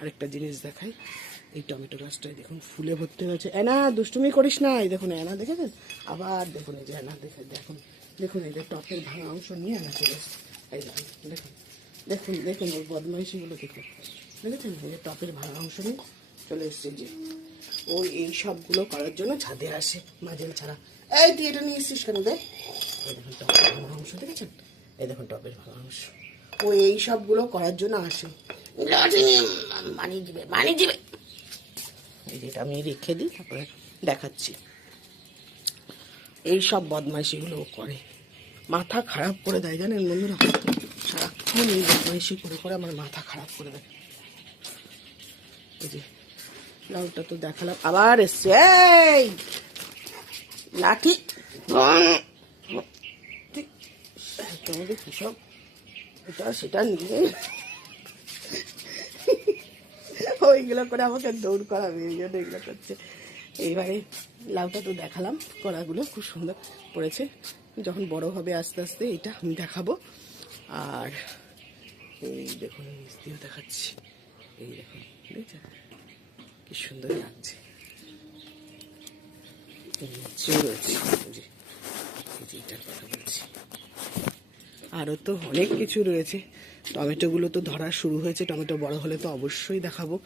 আরেকটা জিনিস দেখাই। এই টমেটো গাছটায় দেখুন, ফুলে ভর্তি হয়েছে এনা, দুষ্টুমি করিস না। এই দেখুন, এনা দেখেছেন আবার দেখুন, এই যে এনা দেখে, দেখুন দেখুন, এই যে টপের ভাঙা অংশ নিয়ে এনা চলে এই দেখুন দেখুন দেখুন দেখুন ওর বদমাইশিগুলো দেখুন দেখেছেন? এই যে টপের ভাঙা অংশ নিয়ে চলে এসছে যে। ও এই সবগুলো করার জন্য ছাদে আসে মাঝে ছাড়া। এই তুই এটা নিয়ে এসছিস কেন দেখ এই দেখুন, টপের ভাঙা অংশ, দেখেছেন? এই দেখুন, টপের ভাঙা অংশ। ও এই সবগুলো করার জন্য আসে। দিবে দিবে। আমি রেখে দিই, তারপরে দেখাচ্ছি। এই সব করে। মাথা খারাপ করে দেয়, জানেন বন্ধুরা? সারাক্ষণ এই বদমাইশি করে করে আমার মাথা খারাপ করে দেয়। লাউটা তো দেখালাম, আবার এসছে, এই! লাঠি। তোমাদের কি সব এটা সেটা নিয়ে ওইগুলো করে আমাকে দৌড় করাবে, এই জন্য এগুলো করছে। এইবারে লাউটা তো দেখালাম, কড়াগুলো খুব সুন্দর পড়েছে। যখন বড় হবে আস্তে আস্তে এটা আমি দেখাবো। আর এই দেখুন মিস্ত্রিও দেখাচ্ছি। এই দেখুন, দেখছেন? কি সুন্দর লাগছে। রয়েছে এই যে এই যে এটার কথা বলছি আরও তো অনেক কিছু রয়েছে। টমেটোগুলো তো ধরা শুরু হয়েছে। টমেটো বড় হলে তো অবশ্যই দেখাবো।